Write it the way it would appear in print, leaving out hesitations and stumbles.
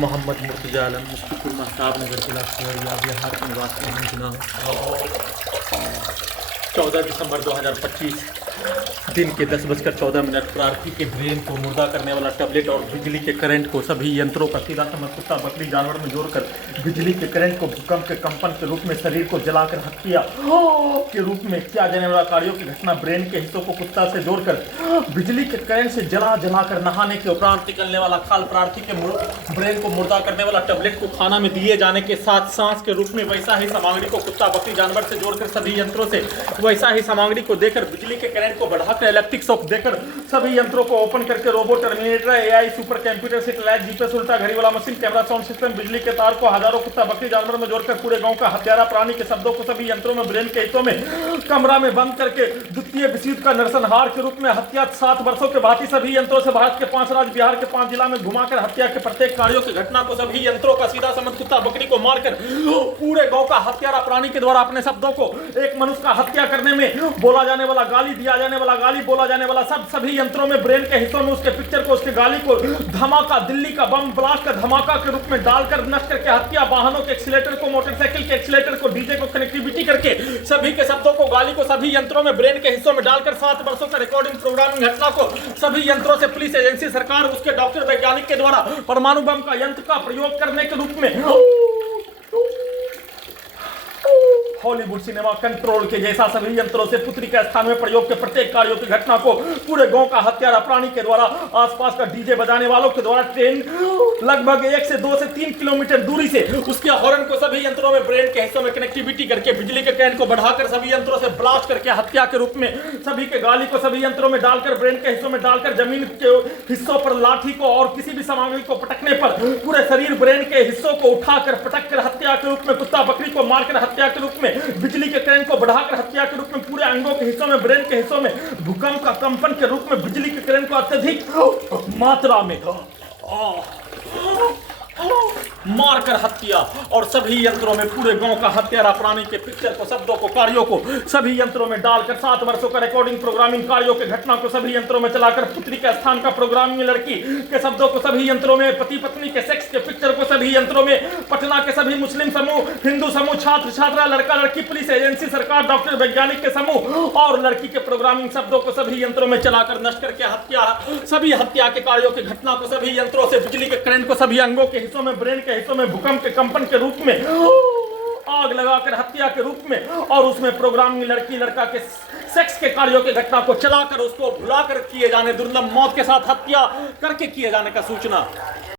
मोहम्मद मुर्तजा आलम मुश्किल महताब नगर जिला खगड़िया बिहार के निवासी हैं। 14 दिसंबर 2025 दिन के 10:14 प्रार्थी के ब्रेन को मुर्दा करने वाला टैबलेट और बिजली के करंट को सभी यंत्रों का सीधा समझ कुत्ता बकरी जानवर में जोड़कर बिजली के करंट को भूकंप के कंपन के रूप में शरीर को जलाकर हत्या के रूप में किया जाने वाला कार्यों की घटना ब्रेन के हिस्सों को कुत्ता से जोड़कर बिजली के करंट से जलाकर नहाने के उपरांत निकलने वाला खाल प्रार्थी के ब्रेन को मुर्दा करने वाला टैबलेट को खाना में दिए जाने के साथ सांस के रूप में वैसा ही सामग्री को कुत्ता बकरी जानवर से जोड़कर सभी यंत्रों से वैसा ही सामग्री को देकर बिजली के करंट को बढ़ाकर इलेक्ट्रिक शॉक देकर सभी यंत्रों को ओपन करके robot terminator AI super computer satellite GPS उल्टा घड़ी वाला मशीन कैमरा साउंड सिस्टम बिजली के तार को हजारों कुत्ता बकरी जानवर में जोड़कर पूरे गांव का हत्यारा प्राणी के शब्दों को सभी यंत्रों में ब्रेन के हिस्सों में कमरा में बंद करके द्वितीय विश्व युद्ध का नरसंहार के रूप में हत्या 7 वर्षों के भांति सभी यंत्रों से भारत के 5 राज्य बिहार के 5 जिला में घुमाकर हत्या के प्रत्येक कार्यों की घटना को सभी यंत्रों का सीधा समझ कुत्ता बकरी को मारकर पूरे गांव का हत्यारा प्राणी के द्वारा अपने शब्दों को एक मनुष्य का हत्या करने में बोला जाने वाला गाली दिया जाने वाला गाली बोला जाने वाला सब सभी यंत्रों में ब्रेन के हिस्सों में उसके पिक्चर को उसकी गाली को धमाका दिल्ली का बम ब्लास्ट का धमाका के रूप में डालकर नष्ट करके हत्या वाहनों के एक्सीलेटर को मोटरसाइकिल के एक्सीलेटर को डीजे को कनेक्टिविटी करके सभी के शब्दों को गाली को सभी यंत्रों में ब्रेन के हिस्सों में डालकर 7 वर्षों का रिकॉर्डिंग प्रोग्रामिंग घटना को सभी यंत्रों से पुलिस एजेंसी सरकार उसके डॉक्टर वैज्ञानिक के द्वारा परमाणु बम का यंत्र का प्रयोग करने के रूप में हॉलीवुड सिनेमा कंट्रोल के जैसा सभी यंत्रों से पुत्री के स्थान में प्रयोग के प्रत्येक कार्यों की घटना को पूरे गांव का हत्यारा प्राणी के द्वारा आसपास का डीजे बजाने वालों के द्वारा ट्रेन लगभग 1 से 2 से 3 किलोमीटर दूरी से उसके हॉर्न को सभी यंत्रों में ब्रेन के हिस्सों में कनेक्टिविटी करके बिजली के करंट को बढ़ाकर सभी यंत्रों से ब्लास्ट करके हत्या के रूप में सभी के गाली को सभी यंत्रों में डालकर ब्रेन के हिस्सों में डालकर जमीन के हिस्सों पर लाठी को और किसी भी सामग्री को पटकने पर पूरे शरीर ब्रेन के हिस्सों को उठाकर पटक कर हत्या के रूप में कुत्ता बकरी को मारकर हत्या के रूप में बिजली के करंट को बढ़ाकर हत्या के रूप में पूरे अंगों के हिस्सों में ब्रेन के हिस्सों में भूकंप का कंपन के रूप में बिजली के करंट को अत्यधिक मात्रा में मारकर हत्या और सभी यंत्रों में पूरे गांव का हत्यारा प्राणी के पिक्चर को शब्दों को कार्यों को सभी यंत्रों में डालकर 7 वर्षों का रिकॉर्डिंग प्रोग्रामिंग कार्यों के घटना को सभी यंत्रों में चलाकर पुत्री के स्थान का प्रोग्रामिंग लड़की के शब्दों को सभी यंत्रों में पति पत्नी के सेक्स के पिक्चर को सभी यंत्रों में पटना के सभी मुस्लिम समूह हिंदू समूह छात्र छात्रा लड़का लड़की पुलिस एजेंसी सरकार डॉक्टर वैज्ञानिक के समूह और लड़की के प्रोग्रामिंग शब्दों को सभी यंत्रों में चलाकर नष्ट करके हत्या सभी हत्या के कार्यों की घटना को सभी यंत्रों से बिजली के करंट को सभी अंगों के हिस्सों में ब्रेन के हिस्सों में भूकंप के कंपन के रूप में आग लगाकर हत्या के रूप में और उसमें प्रोग्रामिंग लड़की लड़का के सेक्स के कार्यों की घटना को चलाकर उसको भुलाकर किए जाने दुर्लभ मौत के साथ हत्या करके किए जाने का सूचना